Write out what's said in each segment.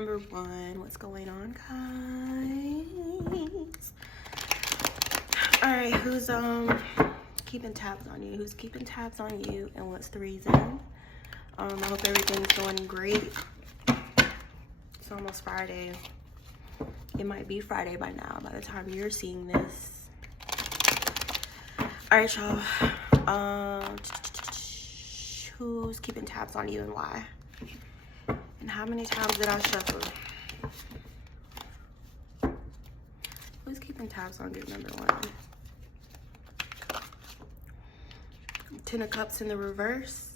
number one. What's going on, guys? All right, who's keeping tabs on you? Who's keeping tabs on you, and what's the reason? I hope everything's going great. It's almost Friday. It might be Friday by now, by the time you're seeing this. All right, y'all. Who's keeping tabs on you and why? And how many times did I shuffle? Who's keeping tabs on group number one? 10 of Cups in the reverse.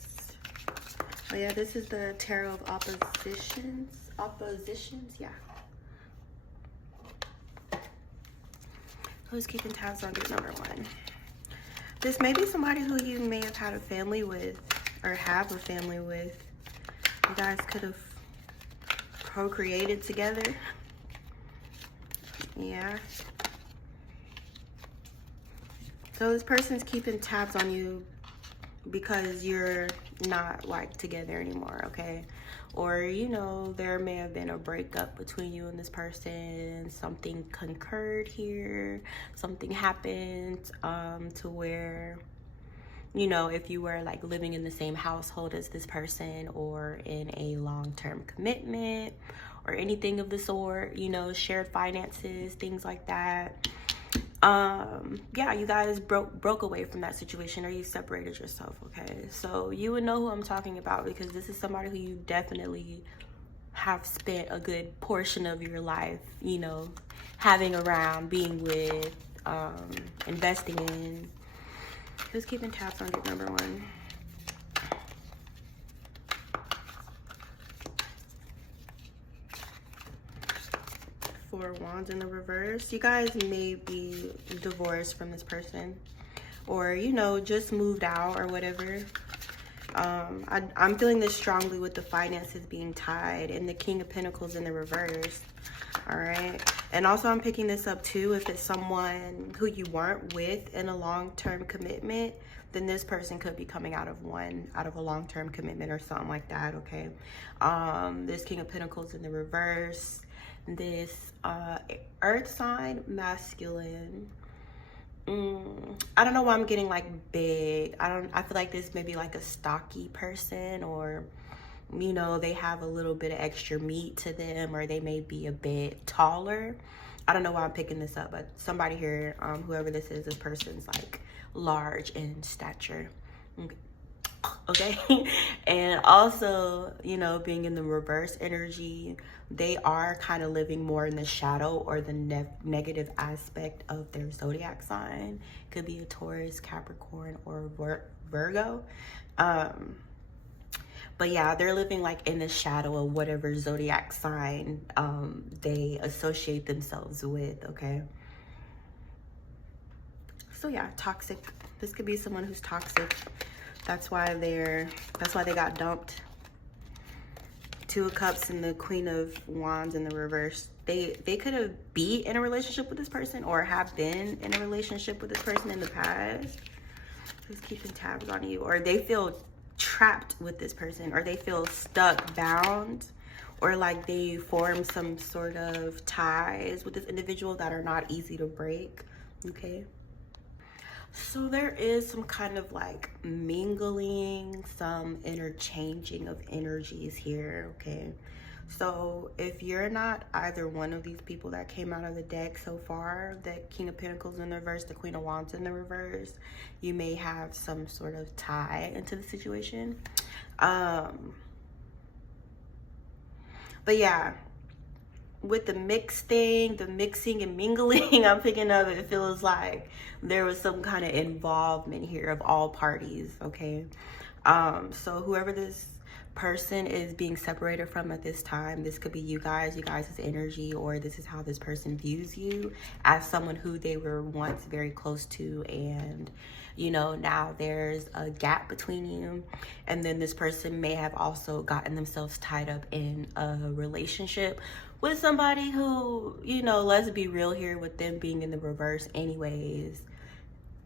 Oh yeah, this is the Tarot of Oppositions. Yeah. Who's keeping tabs on group number one? This may be somebody who you may have had a family with, or have a family with. You guys could have procreated together. Yeah. So this person's keeping tabs on you because you're not like together anymore, okay? Or, you know, there may have been a breakup between you and this person. Something concurred here. Something happened to where, you know, if you were like living in the same household as this person, or in a long-term commitment or anything of the sort, you know, shared finances, things like that. Yeah, you guys broke away from that situation, or you separated yourself, okay? So you would know who I'm talking about, because this is somebody who you definitely have spent a good portion of your life, you know, having around, being with, investing in. Who's keeping tabs on group number one? Four of Wands in the reverse. You guys may be divorced from this person, or, you know, just moved out or whatever. I'm feeling this strongly with the finances being tied, and the King of Pentacles in the reverse. All right. And also I'm picking this up too, if it's someone who you weren't with in a long-term commitment, then this person could be coming out of a long-term commitment or something like that, okay? This King of Pentacles in the reverse. This earth sign, masculine. I don't know why I'm getting like big. I feel like this may be like a stocky person, or, you know, they have a little bit of extra meat to them, or they may be a bit taller. I don't know why I'm picking this up, but somebody here, whoever this is, this person's like large in stature. Okay. And also, you know, being in the reverse energy, they are kind of living more in the shadow, or the negative aspect of their zodiac sign. Could be a Taurus, Capricorn, or Virgo. But yeah, they're living like in the shadow of whatever zodiac sign they associate themselves with, okay? So yeah, toxic. This could be someone who's toxic. That's why they got dumped. Two of Cups and the Queen of Wands in the reverse. They could have been in a relationship with this person, or have been in a relationship with this person in the past. Who's keeping tabs on you? Or they feel trapped with this person, or they feel stuck, bound, or like they form some sort of ties with this individual that are not easy to break, okay? So there is some kind of like mingling, some interchanging of energies here, okay? So if you're not either one of these people that came out of the deck so far, the King of Pentacles in the reverse, the Queen of Wands in the reverse, you may have some sort of tie into the situation. But yeah, with the mixed thing, the mixing and mingling, I'm picking up, it feels like there was some kind of involvement here of all parties, okay? So whoever this person is being separated from at this time, this could be you guys' energy, or this is how this person views you, as someone who they were once very close to, and, you know, now there's a gap between you. And then this person may have also gotten themselves tied up in a relationship with somebody who, you know, let's be real here, with them being in the reverse anyways,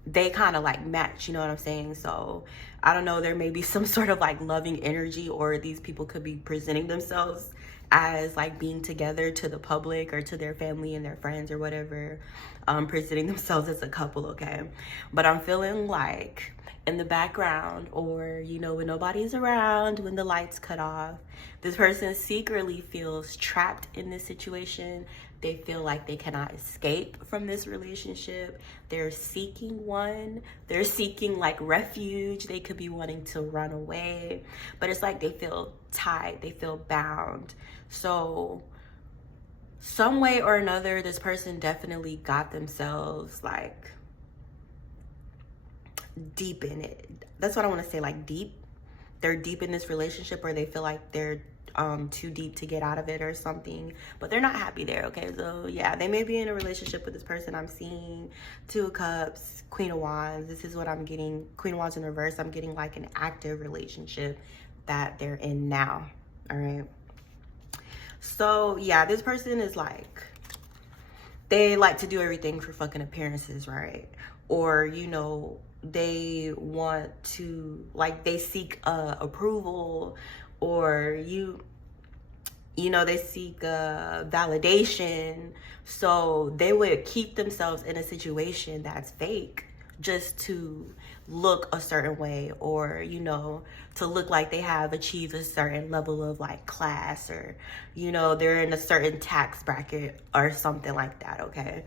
they kind of like match, you know what I'm saying? So I don't know, there may be some sort of like loving energy, or these people could be presenting themselves as like being together to the public or to their family and their friends or whatever, presenting themselves as a couple, okay? But I'm feeling like in the background, or you know, when nobody's around, when the lights cut off, this person secretly feels trapped in this situation. They feel like they cannot escape from this relationship. They're seeking one. They're seeking like refuge. They could be wanting to run away, but it's like they feel tied. They feel bound. So some way or another, this person definitely got themselves like deep in it. That's what I want to say, like deep. They're deep in this relationship, or they feel like they're too deep to get out of it or something, but they're not happy there, okay? So yeah, they may be in a relationship with this person. I'm seeing Two of Cups, Queen of Wands. This is what I'm getting. Queen of Wands in reverse. I'm getting like an active relationship that they're in now. All right, so yeah, this person is like, they like to do everything for fucking appearances, right? Or you know, they want to, like, they seek approval, or you know, they seek validation. So they would keep themselves in a situation that's fake just to look a certain way, or you know, to look like they have achieved a certain level of like class, or you know, they're in a certain tax bracket or something like that, okay?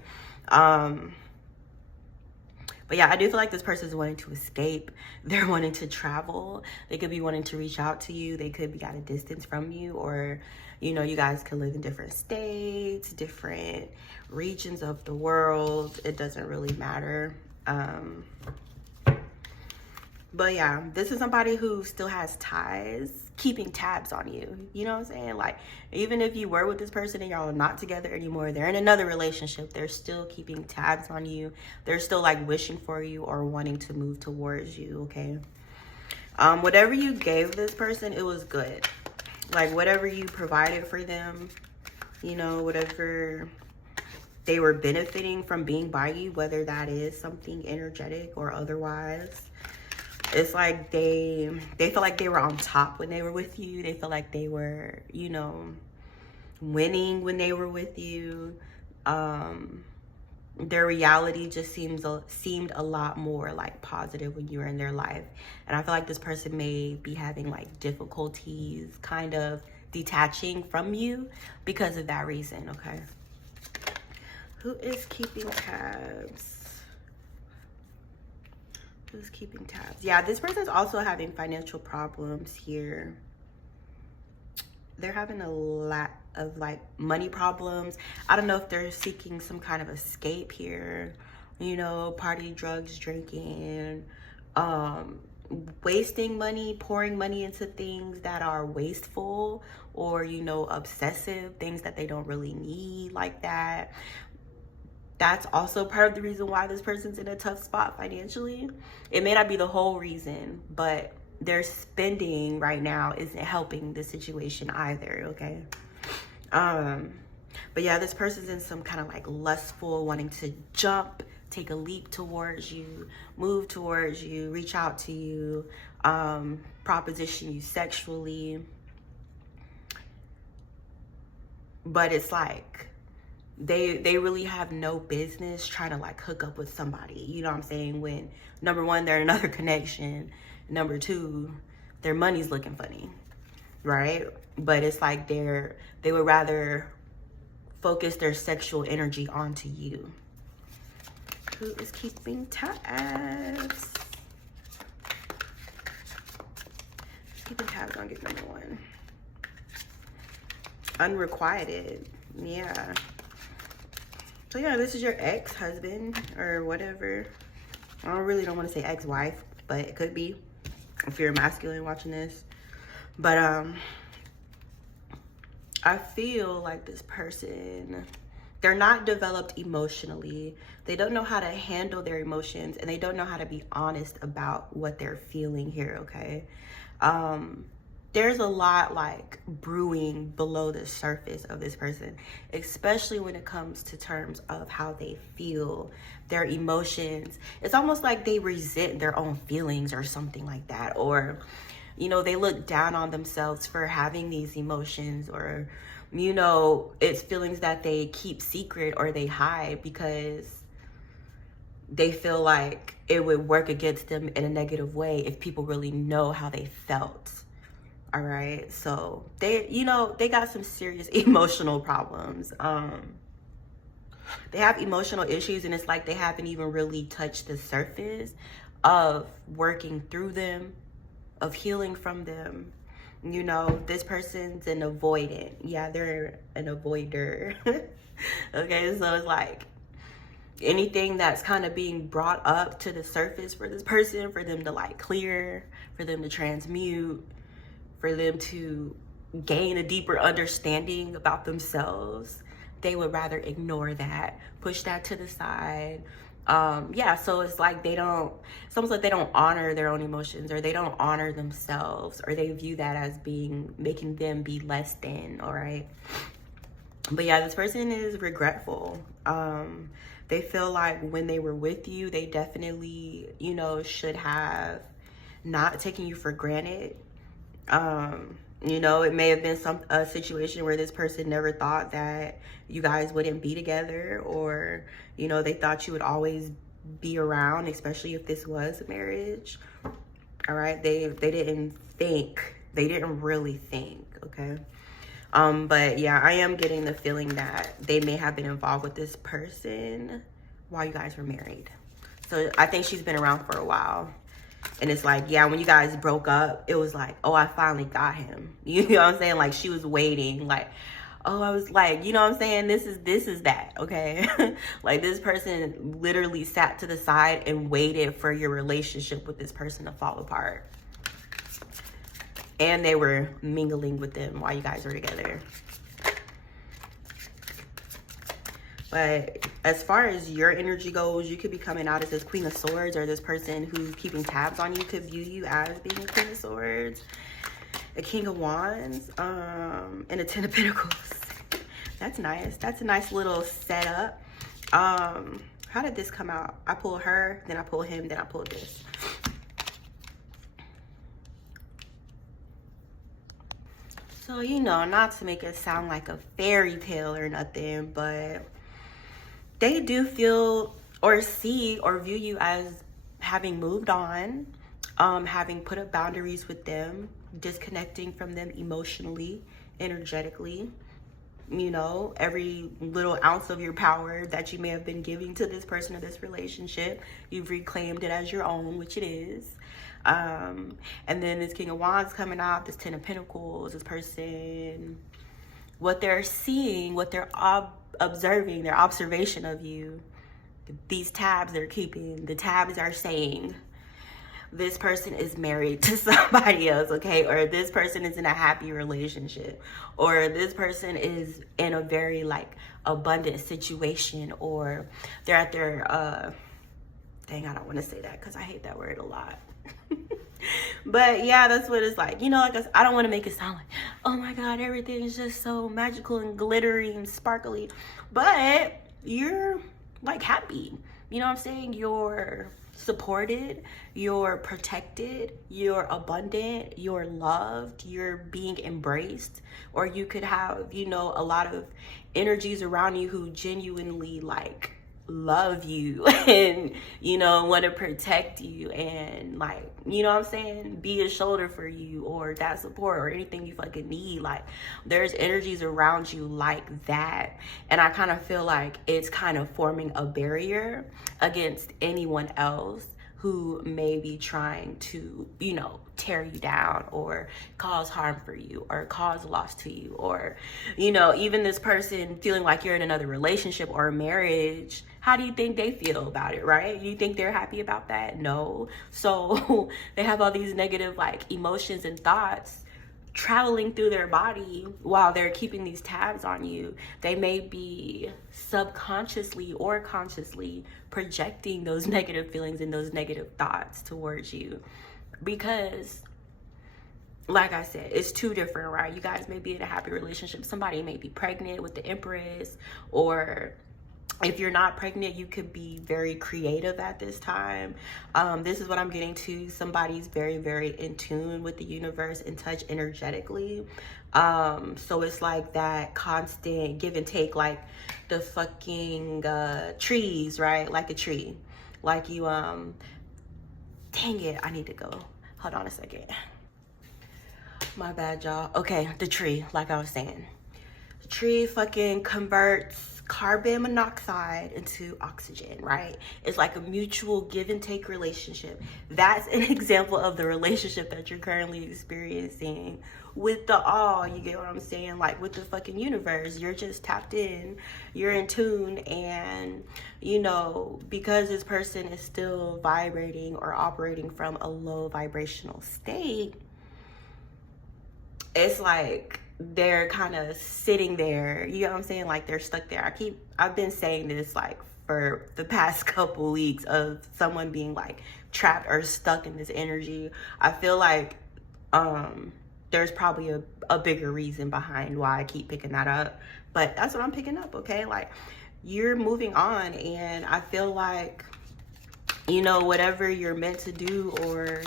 But yeah, I do feel like this person is wanting to escape. They're wanting to travel. They could be wanting to reach out to you. They could be at a distance from you, or, you know, you guys could live in different states, different regions of the world. It doesn't really matter. But yeah, this is somebody who still has ties, keeping tabs on you. You know what I'm saying? Like, even if you were with this person and y'all are not together anymore, they're in another relationship, they're still keeping tabs on you. They're still like wishing for you or wanting to move towards you, okay? Whatever you gave this person, it was good. Like, whatever you provided for them, you know, whatever they were benefiting from being by you, whether that is something energetic or otherwise. It's like they feel like they were on top when they were with you. They feel like they were, you know, winning when they were with you. Their reality just seemed a lot more like positive when you were in their life. And I feel like this person may be having like difficulties kind of detaching from you because of that reason, okay? Who is keeping tabs? Who's keeping tabs? Yeah, this person's also having financial problems here. They're having a lot of like money problems. I don't know if they're seeking some kind of escape here. You know, party, drugs, drinking, wasting money, pouring money into things that are wasteful, or, you know, obsessive, things that they don't really need, like that. That's also part of the reason why this person's in a tough spot financially. It may not be the whole reason, but their spending right now isn't helping the situation either, okay? But yeah, this person's in some kind of like lustful, wanting to jump, take a leap towards you, move towards you, reach out to you, proposition you sexually. But it's like, they really have no business trying to like hook up with somebody, you know what I'm saying, when number one, they're in another connection, number two, their money's looking funny, right? But it's like they would rather focus their sexual energy onto you. Who is keeping tabs? Keeping tabs on get number one. Unrequited. Yeah. So yeah, this is your ex-husband or whatever. I really don't want to say ex-wife, but it could be if you're masculine watching this. But I feel like this person, they're not developed emotionally. They don't know how to handle their emotions, and they don't know how to be honest about what they're feeling here, okay? There's a lot like brewing below the surface of this person, especially when it comes to terms of how they feel, their emotions. It's almost like they resent their own feelings or something like that. Or, you know, they look down on themselves for having these emotions, or you know, it's feelings that they keep secret or they hide because they feel like it would work against them in a negative way if people really know how they felt. All right, so they, you know, they got some serious emotional problems. They have emotional issues, and it's like they haven't even really touched the surface of working through them, of healing from them. You know, this person's an avoidant. Yeah, they're an avoider. Okay, so it's like anything that's kind of being brought up to the surface for this person, for them to like clear, for them to transmute, for them to gain a deeper understanding about themselves, they would rather ignore that, push that to the side. Yeah, so it's like it's almost like they don't honor their own emotions, or they don't honor themselves, or they view that as making them be less than. All right. But yeah, this person is regretful. They feel like when they were with you, they definitely, you know, should have not taken you for granted. You know, it may have been a situation where this person never thought that you guys wouldn't be together, or, you know, they thought you would always be around, especially if this was a marriage. All right, they didn't really think, okay? But yeah, I am getting the feeling that they may have been involved with this person while you guys were married. So I think she's been around for a while. And it's like, yeah, when you guys broke up, it was like, oh, I finally got him. You know what I'm saying? Like, she was waiting. Like, oh, I was like, you know what I'm saying? This is that, okay? Like, this person literally sat to the side and waited for your relationship with this person to fall apart. And they were mingling with them while you guys were together. But as far as your energy goes, you could be coming out as this Queen of Swords, or this person who's keeping tabs on you could view you as being a Queen of Swords, a King of Wands, and a Ten of Pentacles. That's nice. That's a nice little setup. How did this come out? I pulled her, then I pulled him, then I pulled this. So, you know, not to make it sound like a fairy tale or nothing, but they do feel or see or view you as having moved on, having put up boundaries with them, disconnecting from them emotionally, energetically. You know, every little ounce of your power that you may have been giving to this person or this relationship, you've reclaimed it as your own, which it is. And then this King of Wands coming out, this Ten of Pentacles, this person, what they're seeing, what they're observing, their observation of you, these tabs they're keeping, the tabs are saying this person is married to somebody else, okay? Or this person is in a happy relationship, or this person is in a very like abundant situation, or they're at their dang, I don't want to say that because I hate that word a lot. But yeah, that's what it's like. You know, like I don't want to make it sound like, oh my God, everything is just so magical and glittery and sparkly. But you're like happy. You know what I'm saying? You're supported, you're protected, you're abundant, you're loved, you're being embraced. Or you could have, you know, a lot of energies around you who genuinely like love you and, you know, want to protect you and like, you know what I'm saying, be a shoulder for you, or that support, or anything you fucking need. Like, there's energies around you like that, and I kind of feel like it's kind of forming a barrier against anyone else who may be trying to, you know, tear you down or cause harm for you or cause loss to you, or, you know, even this person feeling like you're in another relationship or a marriage. How do you think they feel about it, right? You think they're happy about that? No. So they have all these negative like emotions and thoughts traveling through their body while they're keeping these tabs on you. They may be subconsciously or consciously projecting those negative feelings and those negative thoughts towards you, because like I said, it's two different, right? You guys may be in a happy relationship. Somebody may be pregnant with the Empress, or If you're not pregnant, you could be very creative at this time. This is what I'm getting to. Somebody's very, very in tune with the universe, in touch energetically. So it's like that constant give and take, like the fucking trees, right? Like a tree. Like you, dang it, I need to go. Hold on a second. My bad, y'all. Okay, the tree, like I was saying. The tree fucking converts carbon monoxide into oxygen, right? It's like a mutual give and take relationship. That's an example of the relationship that you're currently experiencing with the all. You get what I'm saying? Like with the fucking universe, you're just tapped in, you're in tune, and you know, because this person is still vibrating or operating from a low vibrational state, it's like they're kind of sitting there, you know what I'm saying? Like they're stuck there. I've been saying this like for the past couple weeks of someone being like trapped or stuck in this energy. I feel like there's probably a bigger reason behind why I keep picking that up, but that's what I'm picking up. Okay, like you're moving on, and I feel like, you know, whatever you're meant to do or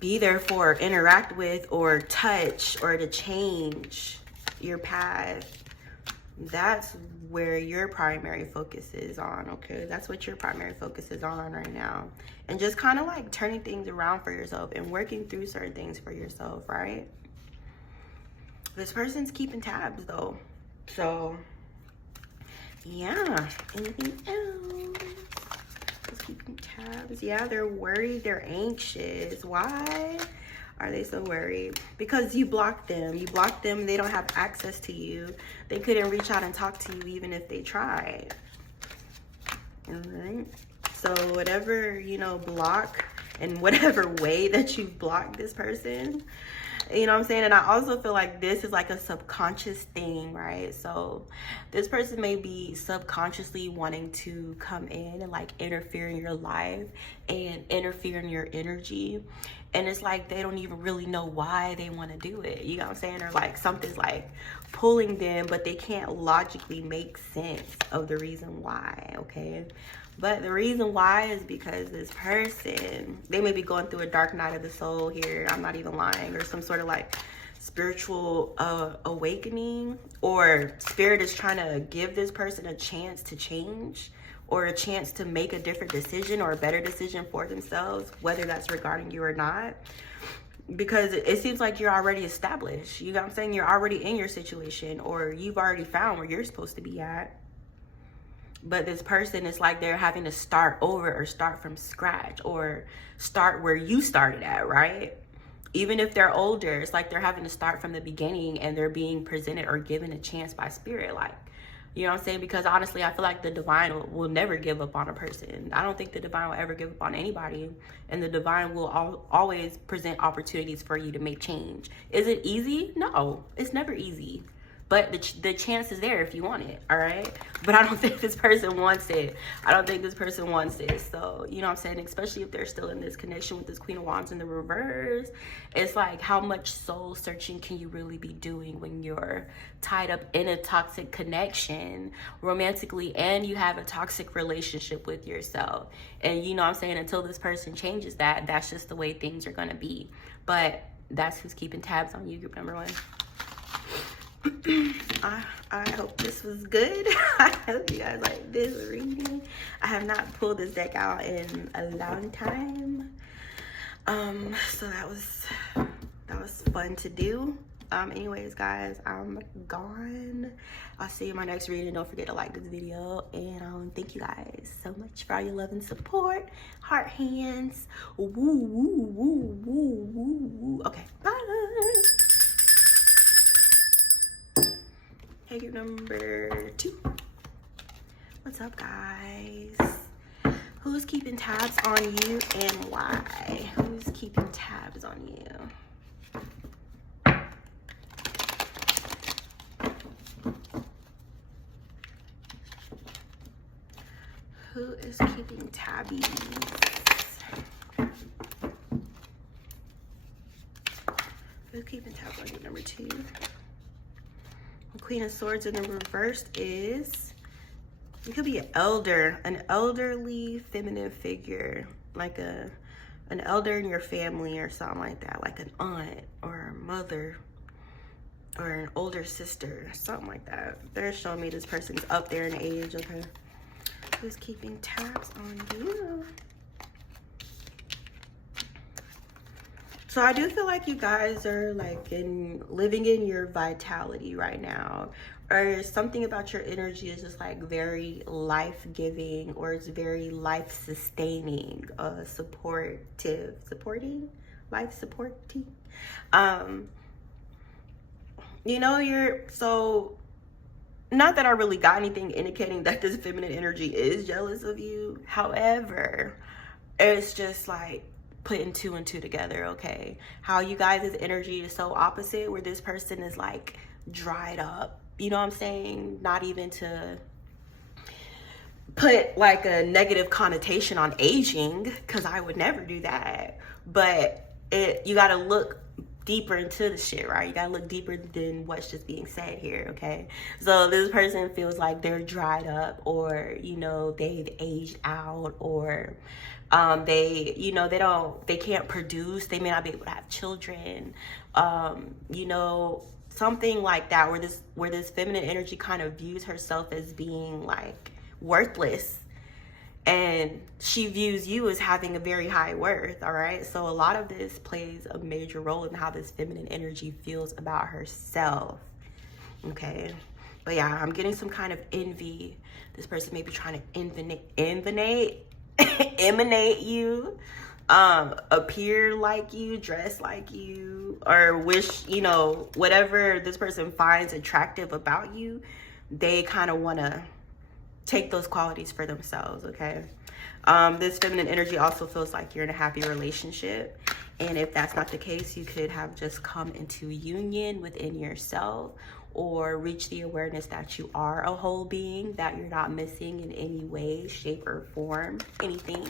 be there for, interact with, or touch, or to change your path, that's where your primary focus is on. Okay, that's what your primary focus is on right now, and just kind of like turning things around for yourself and working through certain things for yourself, right? This person's keeping tabs though, so yeah. Anything else? Keeping tabs. Yeah, they're worried, they're anxious. Why are they so worried? Because you blocked them. You blocked them. They don't have access to you. They couldn't reach out and talk to you even if they tried. All right. So whatever, you know, block, and whatever way that you've blocked this person, you know what I'm saying? And I also feel like this is like a subconscious thing, right? So this person may be subconsciously wanting to come in and like interfere in your life and interfere in your energy. And it's like they don't even really know why they want to do it. You know what I'm saying? Or like something's like pulling them, but they can't logically make sense of the reason why, okay? But the reason why is because this person, they may be going through a dark night of the soul here. I'm not even lying. Or some sort of like spiritual awakening, or spirit is trying to give this person a chance to change, or a chance to make a different decision or a better decision for themselves, whether that's regarding you or not. Because it seems like you're already established. You know what I'm saying? You're already in your situation, or you've already found where you're supposed to be at. But this person is like they're having to start over, or start from scratch, or start where you started at, right? Even if they're older, it's like they're having to start from the beginning, and they're being presented or given a chance by spirit. Like, you know what I'm saying? Because honestly, I feel like the divine will never give up on a person. I don't think the divine will ever give up on anybody. And the divine will always present opportunities for you to make change. Is it easy? No, it's never easy. But the chance is there if you want it, all right? But I don't think this person wants it. I don't think this person wants it. So, you know what I'm saying? Especially if they're still in this connection with this Queen of Wands in the reverse. It's like, how much soul searching can you really be doing when you're tied up in a toxic connection romantically, and you have a toxic relationship with yourself? And you know what I'm saying? Until this person changes that, that's just the way things are going to be. But that's who's keeping tabs on you, group number one. I hope this was good. I hope you guys like this reading. I have not pulled this deck out in a long time. So that was fun to do. Anyways, guys, I'm gone. I'll see you in my next reading. Don't forget to like this video, and thank you guys so much for all your love and support. Heart hands. Woo woo woo woo woo woo. Okay, bye. Hey, group number 2. What's up, guys? Who's keeping tabs on you and why? Who's keeping tabs on you? Who is keeping tabbies? Who's keeping tabs on group number 2? Queen of Swords in the reverse is It could be an elderly feminine figure, like an elder in your family or something like that, like an aunt or a mother or an older sister, something like that. They're showing me this person's up there in age, okay? Who's keeping tabs on you? So I do feel like you guys are like living in your vitality right now, or something about your energy is just like very life-giving, or it's very life-sustaining, supporting. You know, so not that I really got anything indicating that this feminine energy is jealous of you. However, it's just like putting two and two together, okay? How you guys' energy is so opposite, where this person is like dried up, you know what I'm saying? Not even to put like a negative connotation on aging, because I would never do that. But you gotta look deeper into the shit, right? You gotta look deeper than what's just being said here, okay? So this person feels like they're dried up, or, you know, they've aged out, or they can't produce, they may not be able to have children, you know, something like that, where this feminine energy kind of views herself as being like worthless, and she views you as having a very high worth. All right, so a lot of this plays a major role in how this feminine energy feels about herself, okay? But yeah, I'm getting some kind of envy. This person may be trying to emanate you, appear like you, dress like you, or wish, you know, whatever this person finds attractive about you, they kind of want to take those qualities for themselves, okay? This feminine energy also feels like you're in a happy relationship, and if that's not the case, you could have just come into union within yourself, or reach the awareness that you are a whole being, that you're not missing in any way, shape, or form, anything.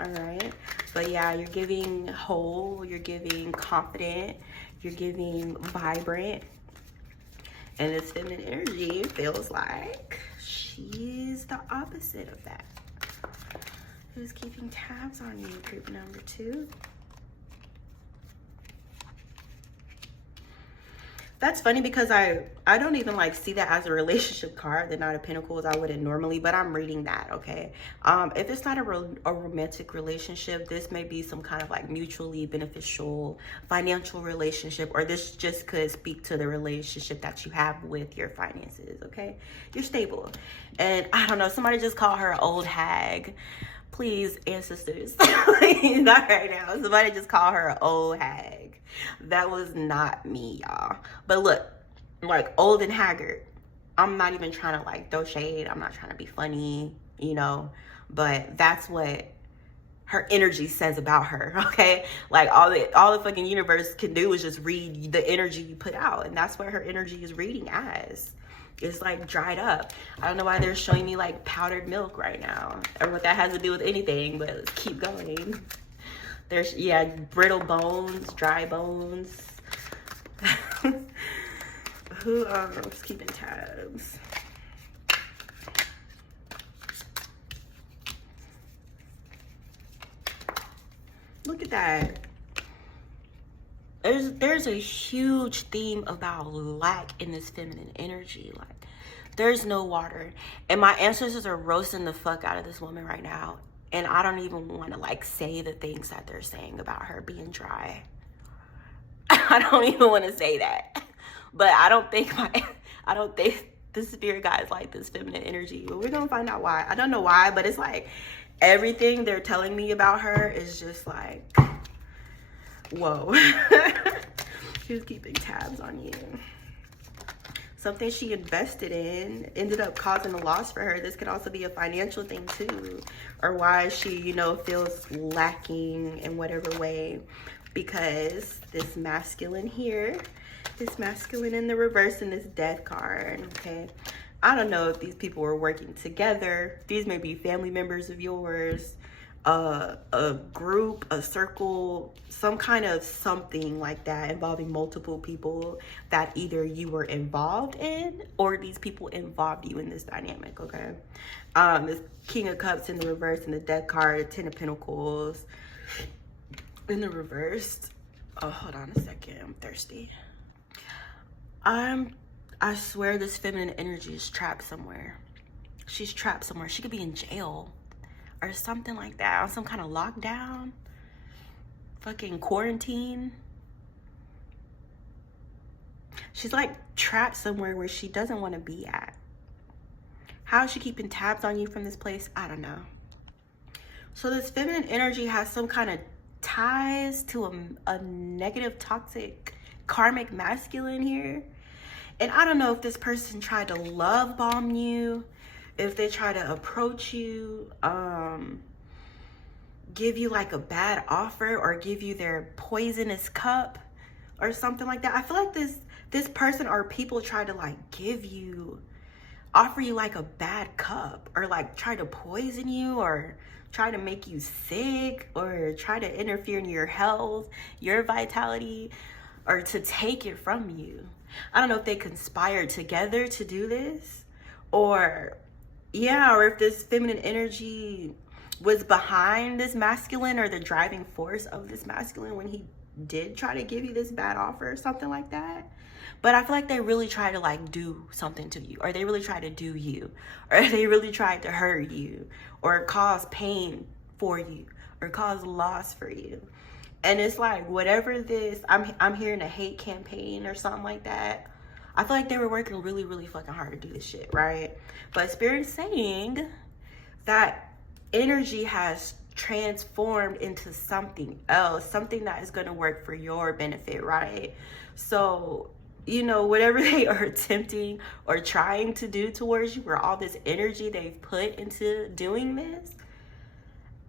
All right, but yeah, you're giving whole, you're giving confident, you're giving vibrant, and this feminine energy feels like she's the opposite of that. Who's keeping tabs on you, group number 2? That's funny, because I don't even like see that as a relationship card, the Knight of Pentacles. I wouldn't normally, but I'm reading that, okay? If it's not a romantic relationship, this may be some kind of like mutually beneficial financial relationship, or this just could speak to the relationship that you have with your finances, okay? You're stable. And I don't know, somebody just called her an old hag. Please, ancestors, not right now. Somebody just called her an old hag. That was not me, y'all. But look, like old and haggard. I'm not even trying to like throw shade. I'm not trying to be funny, you know, but that's what her energy says about her, okay? Like all the fucking universe can do is just read the energy you put out, and that's what her energy is reading as. It's like dried up. I don't know why they're showing me like powdered milk right now, or what that has to do with anything, but let's keep going. There's, yeah, brittle bones, dry bones. Who's keeping tabs? Look at that. There's a huge theme about lack in this feminine energy. Like, there's no water, and my ancestors are roasting the fuck out of this woman right now, and I don't even want to like say the things that they're saying about her being dry. I don't even want to say that, but I don't think the spirit guys like this feminine energy, but we're gonna find out why. I don't know why, but it's like everything they're telling me about her is just like, whoa. She's keeping tabs on you. Something she invested in ended up causing a loss for her. This could also be a financial thing too, or why she, you know, feels lacking in whatever way, because this masculine here, this masculine in the reverse, and this death card, okay? I don't know if these people were working together. These may be family members of yours. a group, a circle, some kind of something like that involving multiple people that either you were involved in or these people involved you in this dynamic, okay? This King of Cups in the reverse and the Death card, Ten of Pentacles in the reverse. Oh, hold on a second, I'm thirsty. I swear this feminine energy is trapped somewhere. She's trapped somewhere. She could be in jail or something like that, on some kind of lockdown, fucking quarantine. She's like trapped somewhere where she doesn't want to be at. How is she keeping tabs on you from this place? I don't know. So this feminine energy has some kind of ties to a negative, toxic, karmic masculine here. And I don't know if this person tried to love bomb you, if they try to approach you, give you like a bad offer or give you their poisonous cup or something like that. I feel like this person or people try to like offer you like a bad cup, or like try to poison you, or try to make you sick, or try to interfere in your health, your vitality, or to take it from you. I don't know if they conspired together to do this, or if this feminine energy was behind this masculine or the driving force of this masculine when he did try to give you this bad offer or something like that. But I feel like they really tried to like do something to you, or they really tried to do you, or they really tried to hurt you, or cause pain for you, or cause loss for you. And it's like, whatever this, I'm hearing a hate campaign or something like that. I feel like they were working really, really fucking hard to do this shit, right? But Spirit's saying that energy has transformed into something else, something that is going to work for your benefit, right? So, you know, whatever they are attempting or trying to do towards you, or all this energy they've put into doing this,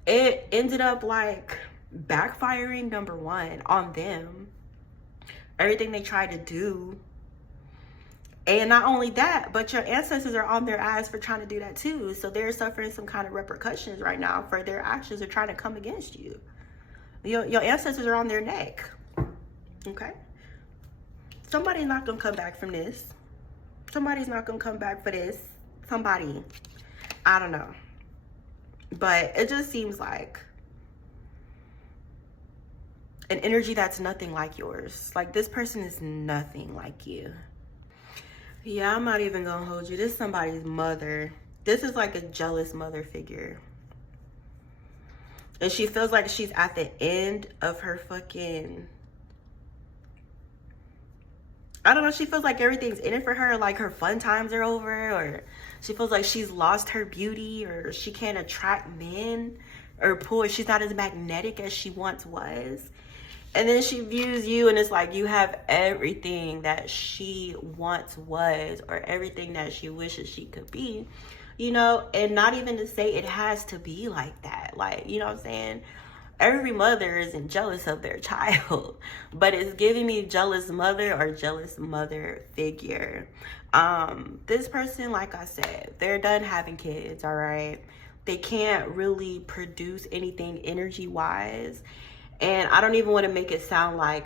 it ended up like backfiring, number one, on them. Everything they tried to do. And not only that, but your ancestors are on their ass for trying to do that too. So they're suffering some kind of repercussions right now for their actions of trying to come against you. Your ancestors are on their neck. Okay? Somebody's not going to come back from this. Somebody's not going to come back for this. Somebody. I don't know. But it just seems like an energy that's nothing like yours. Like, this person is nothing like you. Yeah, I'm not even gonna hold you. This is somebody's mother. This is like a jealous mother figure. And she feels like she's at the end of her fucking... I don't know, she feels like everything's in it for her. Like her fun times are over. Or she feels like she's lost her beauty. Or she can't attract men. Or pull. She's not as magnetic as she once was. And then she views you and it's like you have everything that she once was, or everything that she wishes she could be, you know. And not even to say it has to be like that. Like, you know what I'm saying? Every mother isn't jealous of their child, but it's giving me jealous mother or jealous mother figure. This person, like I said, they're done having kids, all right? They can't really produce anything energy-wise. And I don't even want to make it sound like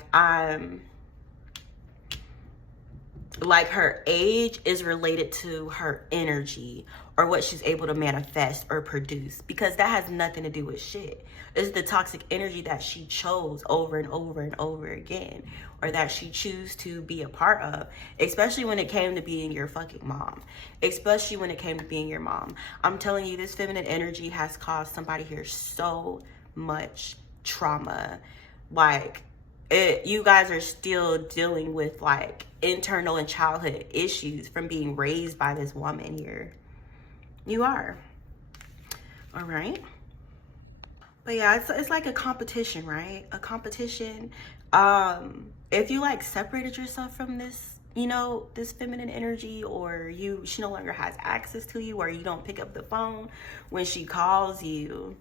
like her age is related to her energy or what she's able to manifest or produce, because that has nothing to do with shit. It's the toxic energy that she chose over and over and over again, or that she chose to be a part of, especially when it came to being your fucking mom. Especially when it came to being your mom. I'm telling you, this feminine energy has caused somebody here so much trauma. Like, you guys are still dealing with like internal and childhood issues from being raised by this woman here. You are. All right. But yeah, it's like a competition, right? A competition. If you like separated yourself from this, you know, this feminine energy, or she no longer has access to you, or you don't pick up the phone when she calls you,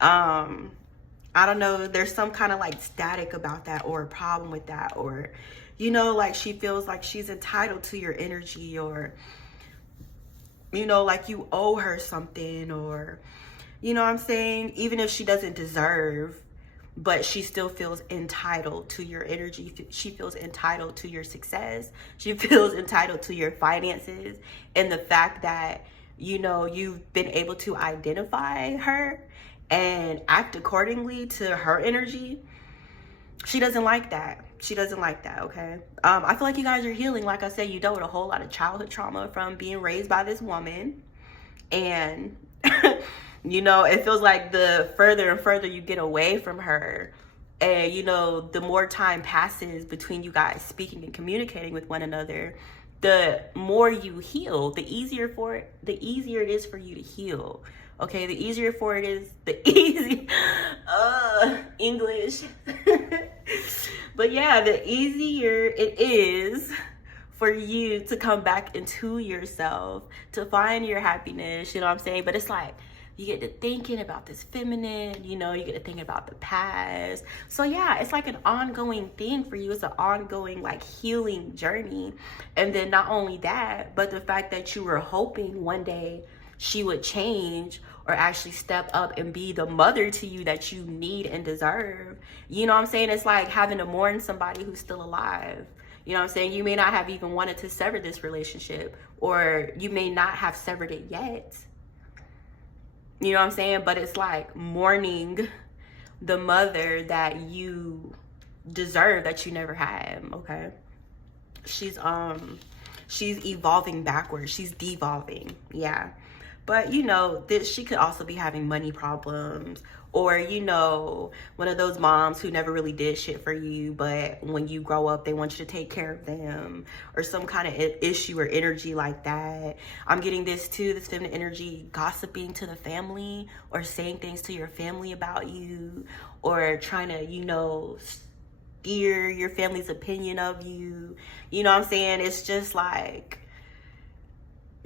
I don't know, there's some kind of like static about that, or a problem with that, or, you know, like she feels like she's entitled to your energy, or, you know, like you owe her something, or, You know what I'm saying? Even if she doesn't deserve, but she still feels entitled to your energy. She feels entitled to your success. She feels entitled to your finances. And the fact that, you know, you've been able to identify her and act accordingly to her energy, she doesn't like that. She doesn't like that, okay? I feel like you guys are healing. Like I said, you dealt with a whole lot of childhood trauma from being raised by this woman. And you know, it feels like the further and further you get away from her, and you know, the more time passes between you guys speaking and communicating with one another, the more you heal, the easier it is for you to heal. Okay, the easier for it is, the easy English. But yeah, the easier it is for you to come back into yourself, to find your happiness, you know what I'm saying? But it's like, you get to thinking about this feminine, you know, you get to thinking about the past. So yeah, it's like an ongoing thing for you. It's an ongoing like healing journey. And then not only that, but the fact that you were hoping one day she would change or actually step up and be the mother to you that you need and deserve. You know what I'm saying? It's like having to mourn somebody who's still alive. You know what I'm saying? You may not have even wanted to sever this relationship, or you may not have severed it yet. You know what I'm saying? But it's like mourning the mother that you deserve, that you never had, okay? She's evolving backwards. She's devolving, yeah. But you know, she could also be having money problems, or you know, one of those moms who never really did shit for you, but when you grow up, they want you to take care of them, or some kind of issue or energy like that. I'm getting this too, this feminine energy, gossiping to the family, or saying things to your family about you, or trying to, you know, steer your family's opinion of you. You know what I'm saying? It's just like,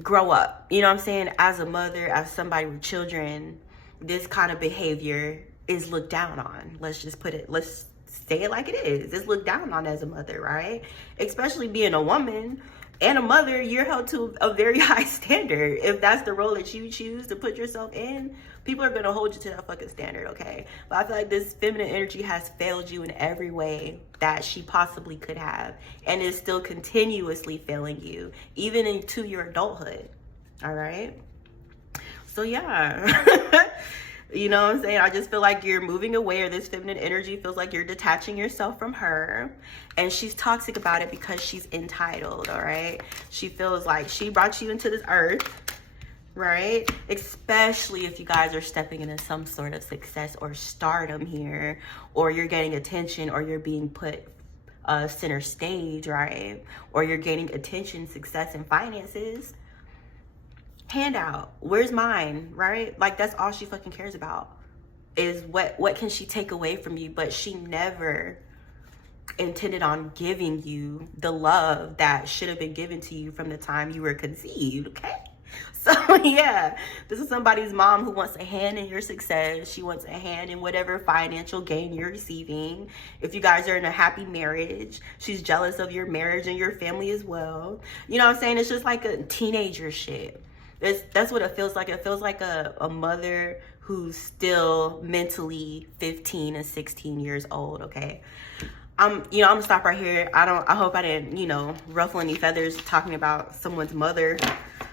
grow up. You know what I'm saying? As a mother, as somebody with children, this kind of behavior is looked down on. Let's say it like it is. It's looked down on as a mother, right? Especially being a woman and a mother, you're held to a very high standard. If that's the role that you choose to put yourself in, people are gonna hold you to that fucking standard, okay? But I feel like this feminine energy has failed you in every way that she possibly could have, and is still continuously failing you, even into your adulthood, all right? So yeah, you know what I'm saying? I just feel like you're moving away, or this feminine energy feels like you're detaching yourself from her, and she's toxic about it because she's entitled, all right? She feels like she brought you into this earth, right? Especially if you guys are stepping into some sort of success or stardom here, or you're getting attention, or you're being put center stage, right? Or you're gaining attention, success, and finances. Handout, where's mine, right? Like, that's all she fucking cares about, is what can she take away from you. But she never intended on giving you the love that should have been given to you from the time you were conceived, okay? So yeah, this is somebody's mom who wants a hand in your success. She wants a hand in whatever financial gain you're receiving. If you guys are in a happy marriage, she's jealous of your marriage and your family as well. You know what I'm saying? It's just like a teenager shit. That's what it feels like. It feels like a mother who's still mentally 15 and 16 years old, okay? I'm gonna stop right here. I hope I didn't, you know, ruffle any feathers talking about someone's mother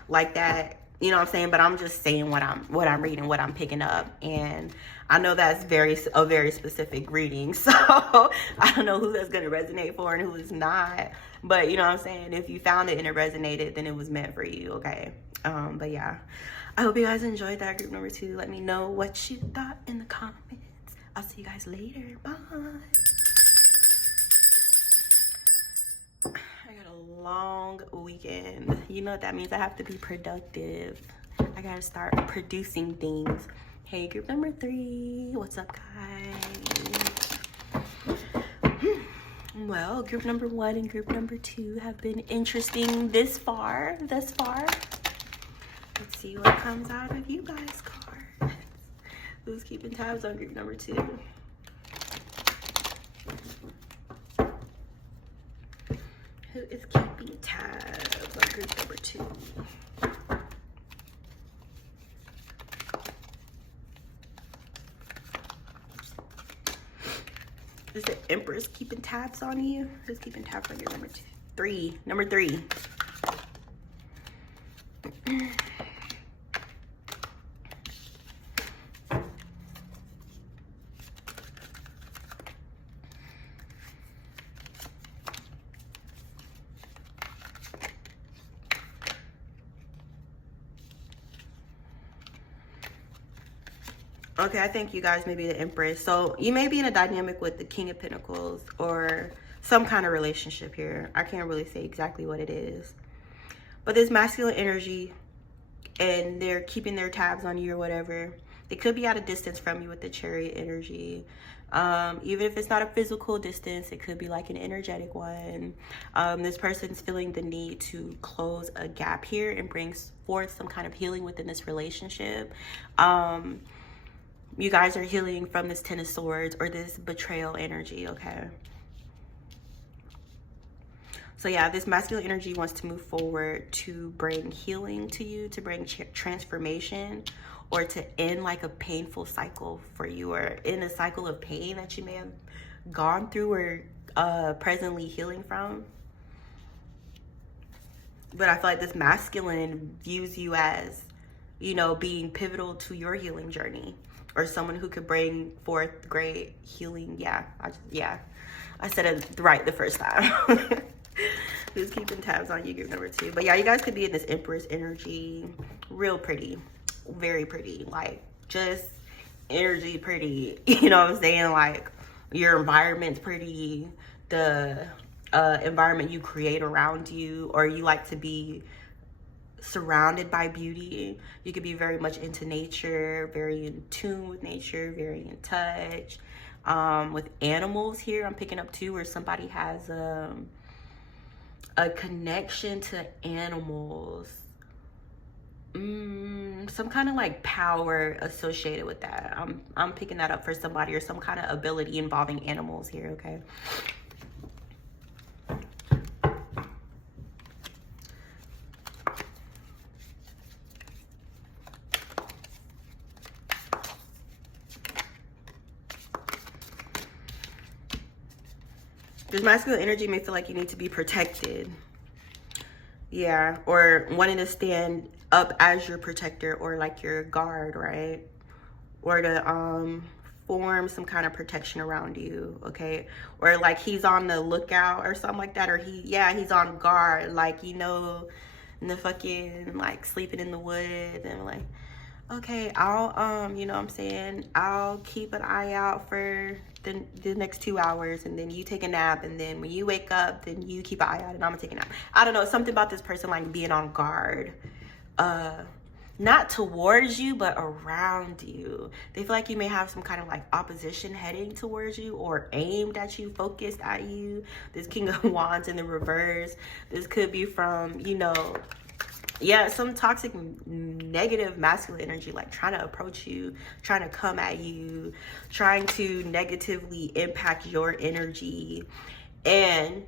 like that. You know what I'm saying? But I'm just saying what I'm reading, what I'm picking up. And I know that's a very specific reading. So I don't know who that's gonna resonate for and who is not. But you know what I'm saying? If you found it and it resonated, then it was meant for you, okay? But yeah, I hope you guys enjoyed that group number 2. Let me know what you thought in the comments. I'll see you guys later. Bye. I got a long weekend. You know what that means? I have to be productive. I gotta start producing things. Hey, group number 3. What's up, guys? Well, group number 1 and group number 2 have been interesting thus far. Let's see what comes out of you guys' cards. Who's keeping tabs on group number 2? Who is keeping tabs on group number 2? Is the Empress keeping tabs on you? Who's keeping tabs on your number three? Number three. Okay, I think you guys may be the Empress. So you may be in a dynamic with the King of Pentacles or some kind of relationship here. I can't really say exactly what it is. But this masculine energy, and they're keeping their tabs on you or whatever. They could be at a distance from you with the Chariot energy. Even if it's not a physical distance, it could be like an energetic one. This person's feeling the need to close a gap here and bring forth some kind of healing within this relationship. You guys are healing from this Ten of Swords or this betrayal energy, okay? So yeah, this masculine energy wants to move forward to bring healing to you, to bring transformation, or to end like a painful cycle for you, or in a cycle of pain that you may have gone through or presently healing from. But I feel like this masculine views you as, you know, being pivotal to your healing journey, or someone who could bring forth great healing. I said it right the first time. Who's keeping tabs on you, group number two. But yeah, you guys could be in this Empress energy. Real pretty, very pretty, like just energy pretty. You know what I'm saying? Like your environment's pretty, the environment you create around you, or you like to be surrounded by beauty. You could be very much into nature, very in tune with nature, very in touch. With animals here, I'm picking up too, where somebody has a connection to animals. Some kind of like power associated with that. I'm picking that up for somebody, or some kind of ability involving animals here, okay? This masculine energy may feel like you need to be protected. Yeah, or wanting to stand up as your protector, or like your guard, right? Or to form some kind of protection around you, okay? Or like he's on the lookout or something like that, or he's on guard, like, you know, in the fucking like sleeping in the woods, and like, okay, I'll you know what I'm saying, I'll keep an eye out for the next 2 hours, and then you take a nap, and then when you wake up, then you keep an eye out, and I'm gonna take a nap. I don't know, something about this person like being on guard, not towards you, but around you. They feel like you may have some kind of like opposition heading towards you, or aimed at you, focused at you. This King of Wands in the reverse. This could be from, you know, yeah, some toxic negative masculine energy, like trying to approach you, trying to come at you, trying to negatively impact your energy. And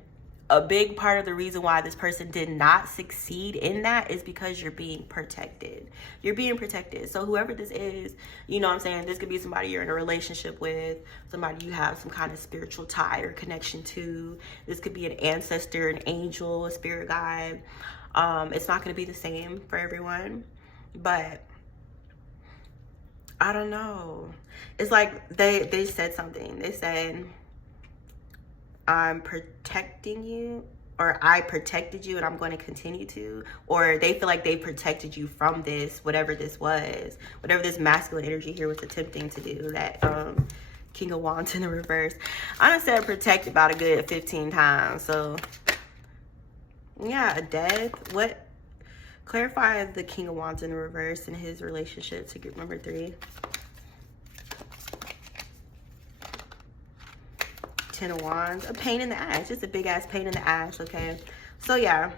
a big part of the reason why this person did not succeed in that is because you're being protected. You're being protected. So whoever this is, you know what I'm saying, this could be somebody you're in a relationship with, somebody you have some kind of spiritual tie or connection to. This could be an ancestor, an angel, a spirit guide. It's not going to be the same for everyone, but I don't know. It's like they said something. They said, I'm protecting you, or I protected you and I'm going to continue to, or they feel like they protected you from this, whatever this was, whatever this masculine energy here was attempting to do, that King of Wands in the reverse. I done said protect about a good 15 times, so yeah, a death. What? Clarify the King of Wands in the reverse and his relationship to group number 3. 10 of Wands. A pain in the ass. Just a big ass pain in the ass, okay? So yeah,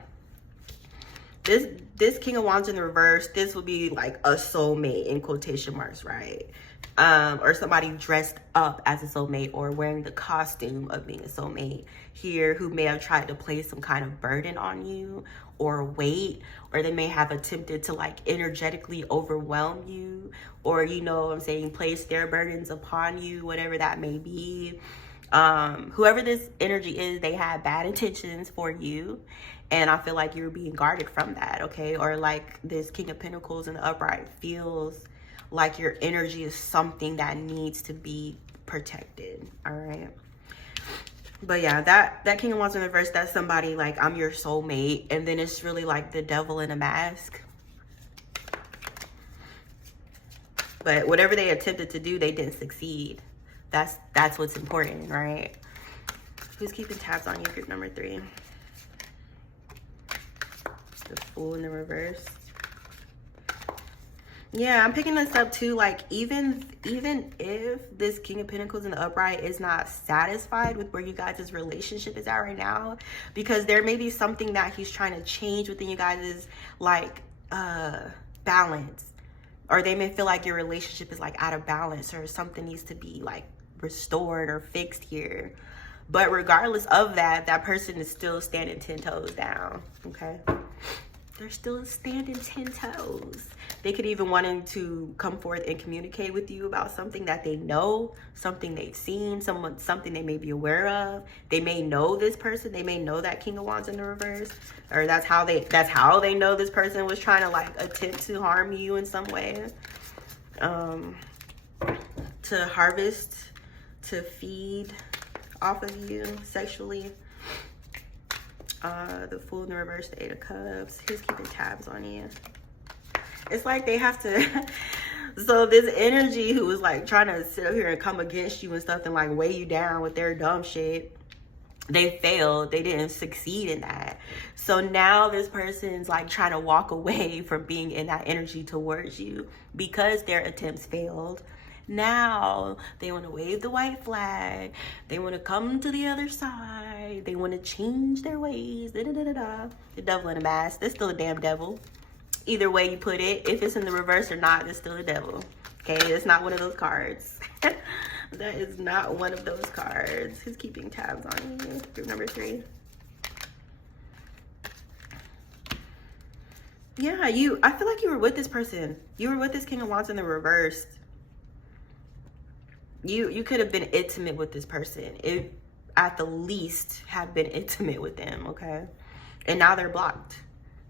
this King of Wands in the reverse, this will be like a soulmate in quotation marks, right? Or somebody dressed up as a soulmate, or wearing the costume of being a soulmate here, who may have tried to place some kind of burden on you, or weight, or they may have attempted to like energetically overwhelm you, or, you know what I'm saying, place their burdens upon you, whatever that may be. Whoever this energy is, they had bad intentions for you. And I feel like you're being guarded from that, okay? Or like this King of Pentacles in the upright feels like your energy is something that needs to be protected, all right? But yeah, that King of Wands in reverse, that's somebody like, I'm your soulmate. And then it's really like the devil in a mask. But whatever they attempted to do, they didn't succeed. That's what's important, right? Who's keeping tabs on you, group number 3? The Fool in the reverse. Yeah, I'm picking this up too. Like, even if this King of Pentacles in the upright is not satisfied with where you guys' relationship is at right now, because there may be something that he's trying to change within you guys' like balance, or they may feel like your relationship is like out of balance, or something needs to be like restored or fixed here. But regardless of that, that person is still standing 10 toes down, okay? They're still standing 10 toes. They could even wanting to come forth and communicate with you about something that they know, something they've seen, something they may be aware of. They may know this person. They may know that King of Wands in the reverse, or that's how they know this person was trying to like attempt to harm you in some way, to harvest, to feed off of you sexually. The Fool in the reverse, the 8 of Cups. He's keeping tabs on you. It's like they have to so this energy who was like trying to sit up here and come against you and stuff and like weigh you down with their dumb shit, they failed. They didn't succeed in that. So now this person's like trying to walk away from being in that energy towards you because their attempts failed. Now they want to wave the white flag. They want to come to the other side. They want to change their ways. Da, da, da, da, da. The devil in a mask. It's still a damn devil. Either way you put it, if it's in the reverse or not, it's still a devil. Okay, it's not one of those cards. That is not one of those cards. Who's keeping tabs on you? Group number 3. Yeah, I feel like you were with this person. You were with this King of Wands in the reverse. You could have been intimate with this person. If at the least have been intimate with them, okay? And now they're blocked,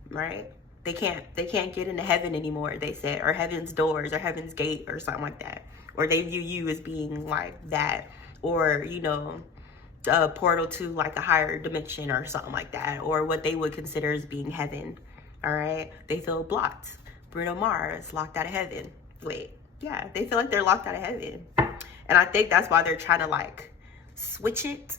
right? They can't get into heaven anymore, they said, or heaven's doors or heaven's gate or something like that. Or they view you as being like that, or, you know, a portal to like a higher dimension or something like that, or what they would consider as being heaven. All right, they feel blocked. Bruno Mars, locked out of heaven. Wait, yeah, they feel like they're locked out of heaven. And I think that's why they're trying to like switch it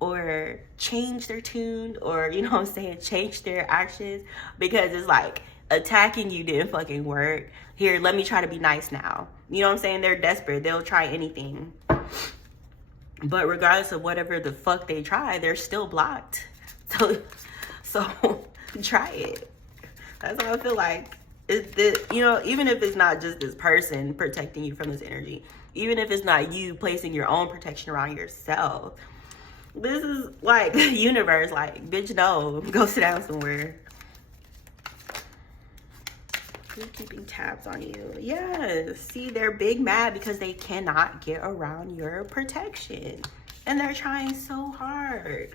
or change their tune, or, you know what I'm saying, change their actions, because it's like attacking you didn't fucking work. Here, let me try to be nice now. You know what I'm saying? They're desperate. They'll try anything. But regardless of whatever the fuck they try, they're still blocked. So try it. That's how I feel like. It's this, you know, even if it's not just this person protecting you from this energy, even if it's not you placing your own protection around yourself, this is like the universe, like, bitch, no, go sit down somewhere. Who's keeping tabs on you? Yes, see, they're big mad because they cannot get around your protection. And they're trying so hard.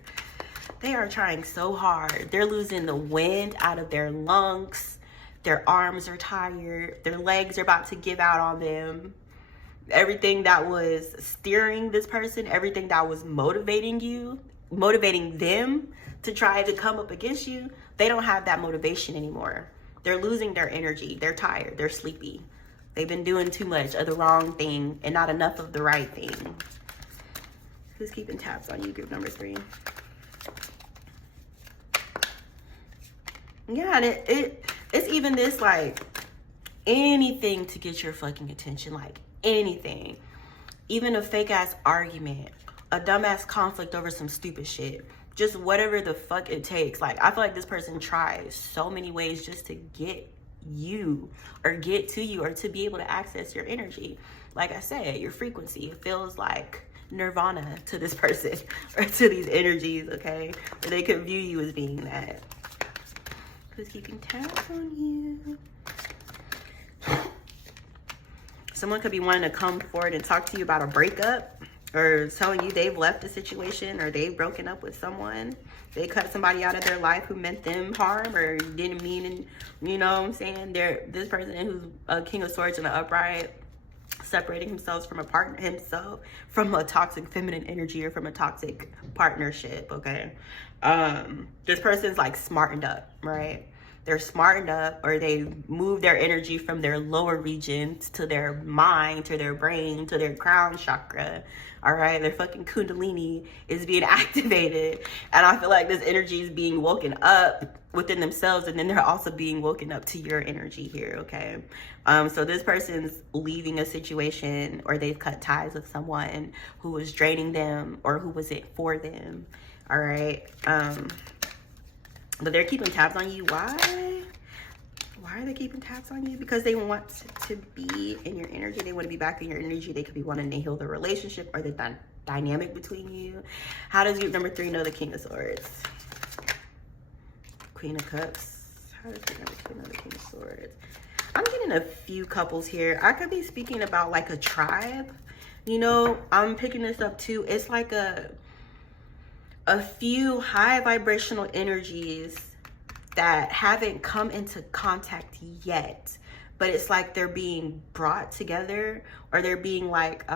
They are trying so hard. They're losing the wind out of their lungs. Their arms are tired. Their legs are about to give out on them. Everything that was steering this person, everything that was motivating them to try to come up against you, they don't have that motivation anymore. They're losing their energy. They're tired. They're sleepy. They've been doing too much of the wrong thing and not enough of the right thing. Who's keeping tabs on you, group number 3? Yeah, and it's even this, like, anything to get your fucking attention, like anything. Even a fake ass argument, a dumbass conflict over some stupid shit, just whatever the fuck it takes. Like, I feel like this person tries so many ways just to get you or get to you or to be able to access your energy. Like I said, your frequency, it feels like nirvana to this person or to these energies, okay? Or they could view you as being that. Who's keeping tabs on you? Someone could be wanting to come forward and talk to you about a breakup, or telling you they've left a situation or they've broken up with someone. They cut somebody out of their life who meant them harm or didn't mean, and you know what I'm saying? This person who's a King of Swords in the upright, separating himself from a toxic feminine energy or from a toxic partnership, okay? This person's like smartened up, right? They're smartened up, or they move their energy from their lower regions to their mind, to their brain, to their crown chakra. All right, their fucking kundalini is being activated, and I feel like this energy is being woken up within themselves, and then they're also being woken up to your energy here, okay? So this person's leaving a situation, or they've cut ties with someone who was draining them or who wasn't for them. All right, but they're keeping tabs on you. Why are they keeping tabs on you? Because they want to be in your energy. They want to be back in your energy. They could be wanting to heal the relationship or the dynamic between you. How does group number 3 know the King of Swords? Queen of Cups. How does group number 2 know the King of Swords? I'm getting a few couples here. I could be speaking about like a tribe. You know, I'm picking this up too. It's like a few high vibrational energies that haven't come into contact yet, but it's like they're being brought together, or they're being like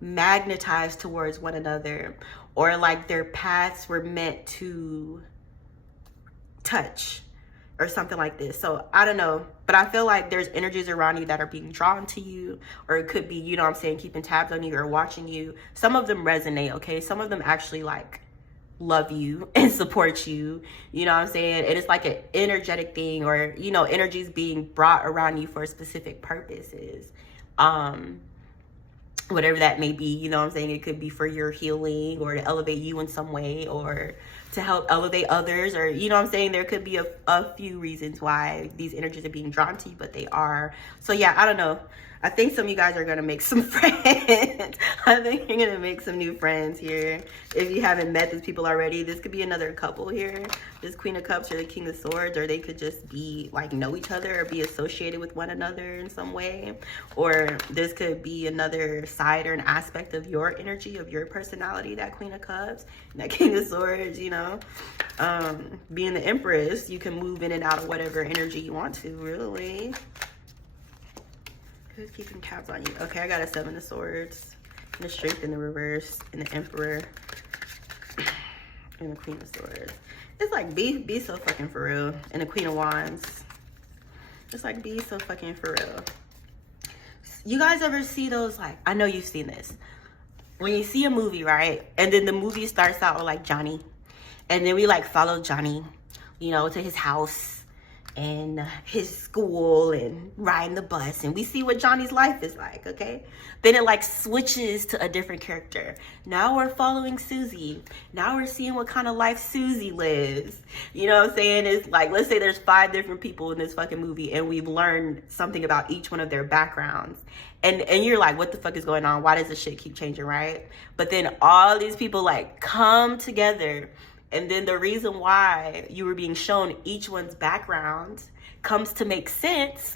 magnetized towards one another, or like their paths were meant to touch or something like this. So I don't know, but I feel like there's energies around you that are being drawn to you, or it could be, you know what I'm saying, keeping tabs on you or watching you. Some of them resonate, okay? Some of them actually like love you and support you, you know what I'm saying? And it's like an energetic thing, or, you know, energies being brought around you for specific purposes. Whatever that may be, you know what I'm saying? It could be for your healing, or to elevate you in some way, or to help elevate others, or, you know what I'm saying? There could be a few reasons why these energies are being drawn to you, but they are. So yeah, I don't know. I think some of you guys are gonna make some friends. I think you're gonna make some new friends here. If you haven't met these people already, this could be another couple here. This Queen of Cups or the King of Swords, or they could just be like know each other or be associated with one another in some way. Or this could be another side or an aspect of your energy, of your personality, that Queen of Cups and that King of Swords, you know. Being the Empress, you can move in and out of whatever energy you want to, really. Who's keeping tabs on you? Okay, I got a 7 of Swords, and the Strength in the reverse, and the Emperor, and the Queen of Swords. It's like, be so fucking for real. And the Queen of Wands. It's like, be so fucking for real. You guys ever see those, like, I know you've seen this. When you see a movie, right? And then the movie starts out with like Johnny. And then we like follow Johnny, you know, to his house and his school and riding the bus, and we see what Johnny's life is like, okay? Then it like switches to a different character. Now we're following Susie. Now we're seeing what kind of life Susie lives. You know what I'm saying? It's like, let's say there's 5 different people in this fucking movie, and we've learned something about each one of their backgrounds. And you're like, what the fuck is going on? Why does this shit keep changing, right? But then all these people like come together, and then the reason why you were being shown each one's background comes to make sense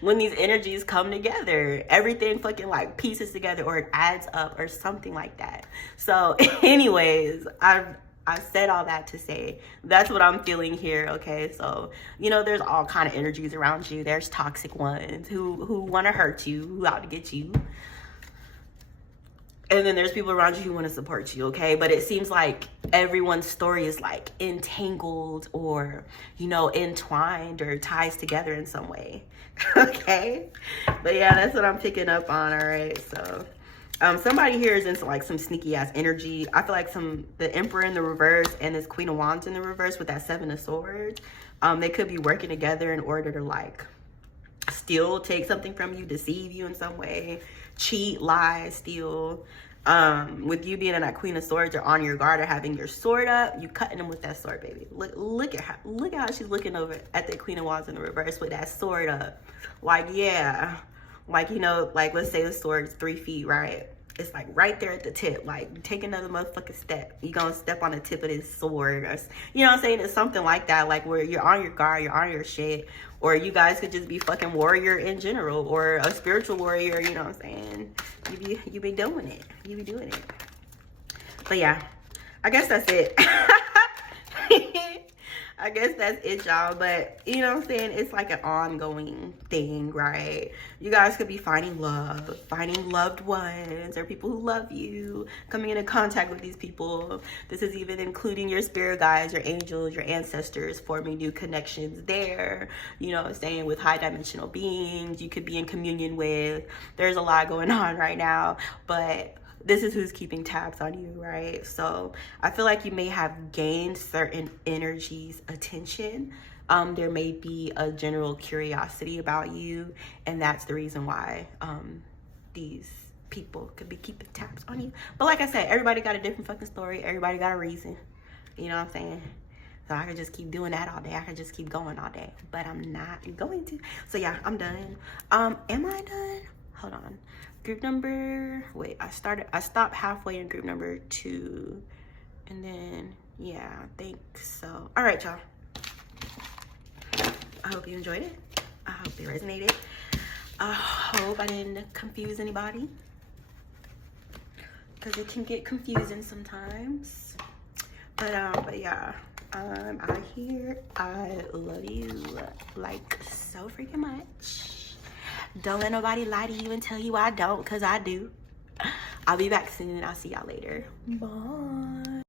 when these energies come together. Everything fucking like pieces together, or it adds up or something like that. So anyways, I've said all that to say that's what I'm feeling here, okay? So, you know, there's all kind of energies around you. There's toxic ones who want to hurt you, who out to get you. And then there's people around you who want to support you, okay? But it seems like everyone's story is like entangled, or, you know, entwined or ties together in some way, okay? But yeah, that's what I'm picking up on, all right? So somebody here is into like some sneaky ass energy. I feel like the Emperor in the reverse and this Queen of Wands in the reverse with that 7 of Swords, they could be working together in order to like steal, take something from you, deceive you in some way, cheat, lie, steal. With you being in that Queen of Swords, or on your guard, or having your sword up, you cutting them with that sword, baby. Look at how she's looking over at the Queen of Wands in the reverse with that sword up. Like, yeah, like, you know, like let's say the sword is 3 feet, right? It's like right there at the tip. Like, take another motherfucking step. You're gonna step on the tip of this sword. Or, you know what I'm saying? It's something like that. Like, where you're on your guard, you're on your shit. Or you guys could just be fucking warrior in general. Or a spiritual warrior, you know what I'm saying? You be doing it. You be doing it. But yeah, I guess that's it. I guess that's it, y'all. But you know what I'm saying, it's like an ongoing thing, right? You guys could be finding love, finding loved ones, or people who love you, coming into contact with these people. This is even including your spirit guides, your angels, your ancestors, forming new connections there, you know what I'm saying, with high dimensional beings you could be in communion with. There's a lot going on right now, but this is who's keeping tabs on you, right? So I feel like you may have gained certain energies' attention. There may be a general curiosity about you, and that's the reason why these people could be keeping tabs on you. But like I said, everybody got a different fucking story. Everybody got a reason. You know what I'm saying? So I could just keep doing that all day. I could just keep going all day, but I'm not going to. So yeah, I'm done. Am I done? Hold on. Group number, wait, I stopped halfway in group number 2, and then yeah, I think so. All right, y'all, I hope you enjoyed it. I hope it resonated. I hope I didn't confuse anybody, because it can get confusing sometimes. But yeah, I'm out of here. I love you like so freaking much. Don't let nobody lie to you and tell you I don't, because I do. I'll be back soon. I'll see y'all later. Bye.